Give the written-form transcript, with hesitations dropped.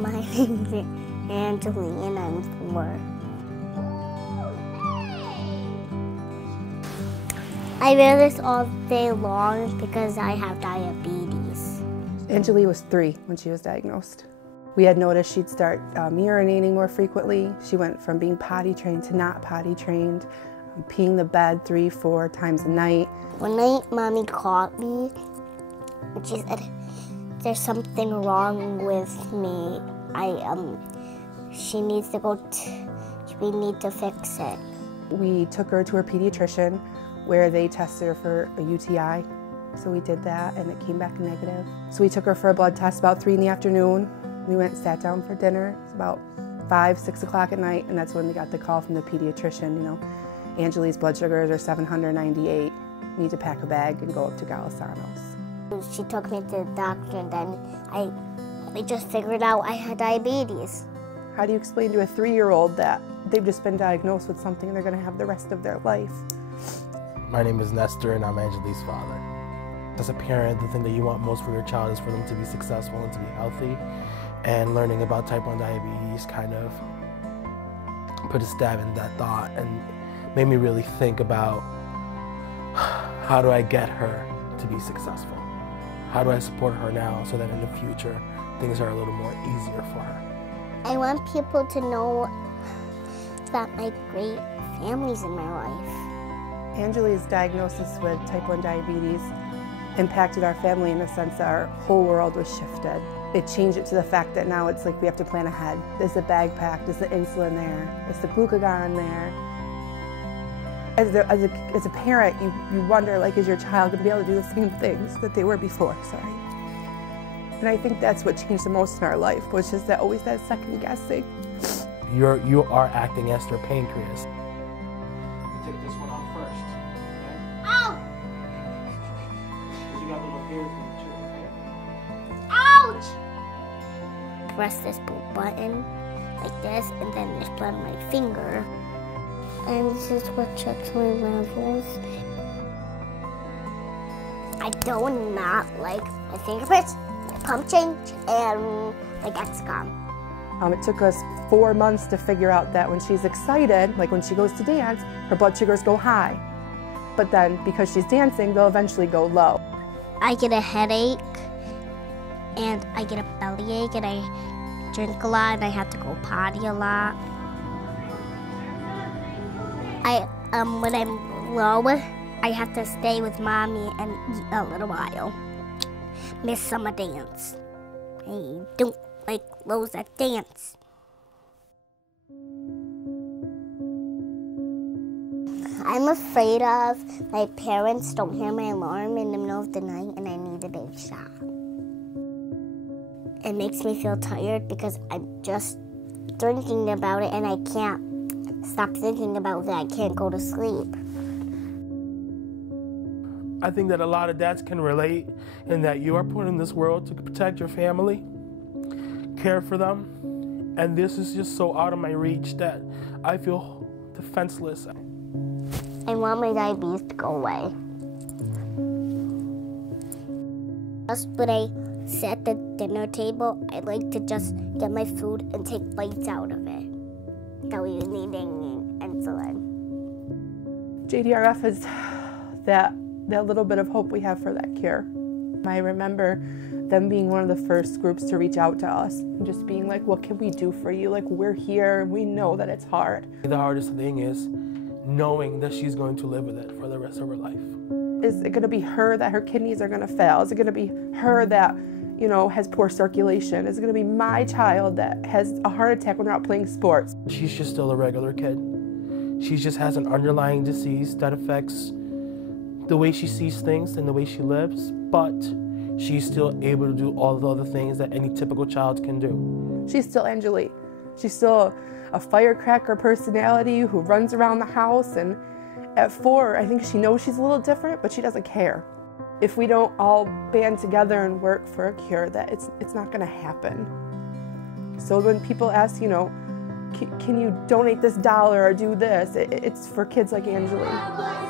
My name is Angeline and I'm 4. I wear this all day long because I have diabetes. Angeline was 3 when she was diagnosed. We had noticed she'd start urinating more frequently. She went from being potty trained to not potty trained, peeing the bed 3-4 times a night. One night, Mommy called me and she said, "There's something wrong with me. She needs to go, we need to fix it." We took her to her pediatrician where they tested her for a UTI. So we did that and it came back negative. So we took her for a blood test about 3 in the afternoon. We went and sat down for dinner. It was about 5-6 o'clock at night, and that's when we got the call from the pediatrician, Angeline's blood sugars are 798. You need to pack a bag and go up to Galisanos. She took me to the doctor and then we just figured out I had diabetes. How do you explain to a 3-year-old that they've just been diagnosed with something they're going to have the rest of their life? My name is Nestor and I'm Angeline's father. As a parent, the thing that you want most for your child is for them to be successful and to be healthy. And learning about type 1 diabetes kind of put a stab in that thought and made me really think about how do I get her to be successful? How do I support her now so that in the future things are a little more easier for her? I want people to know about my great families in my life. Angeline's diagnosis with type 1 diabetes impacted our family in the sense that our whole world was shifted. It changed it to the fact that now it's like we have to plan ahead. Is the bag packed? Is the insulin there? Is the glucagon there? As a parent, you wonder, is your child going to be able to do the same things that they were before? Sorry. And I think that's what changed the most in our life, was just always that second guessing. You are acting as their pancreas. Take this one off first. Okay? Ow! You got little hairs in it too, okay? Ouch! Press this blue button like this, and then there's blood on my finger. And this is what checks my levels. I do not like my fingerprints, my pump change, and my Dexcom. It took us 4 months to figure out that when she's excited, like when she goes to dance, her blood sugars go high. But then, because she's dancing, they'll eventually go low. I get a headache, and I get a bellyache, and I drink a lot, and I have to go potty a lot. When I'm low, I have to stay with Mommy and eat a little while. Miss summer dance. I don't like those that dance. I'm afraid of my parents don't hear my alarm in the middle of the night and I need a big shot. It makes me feel tired because I'm just thinking about it and I can't stop thinking about that. I can't go to sleep. I think that a lot of dads can relate in that you are put in this world to protect your family, care for them, and this is just so out of my reach that I feel defenseless. I want my diabetes to go away. Just when I sit at the dinner table, I like to just get my food and take bites out of it. That we needing insulin. JDRF is that little bit of hope we have for that cure. I remember them being one of the first groups to reach out to us and just being like, what can we do for you? We're here, we know that it's hard. The hardest thing is knowing that she's going to live with it for the rest of her life. Is it going to be her that her kidneys are going to fail? Is it going to be her that has poor circulation? Is it going to be my child that has a heart attack when they're out playing sports? She's just still a regular kid. She just has an underlying disease that affects the way she sees things and the way she lives, but she's still able to do all the other things that any typical child can do. She's still Angeline. She's still a firecracker personality who runs around the house, and at 4, I think she knows she's a little different, but she doesn't care. If we don't all band together and work for a cure, that it's not going to happen. So when people ask, can you donate this $1 or do this, it's for kids like Angeline.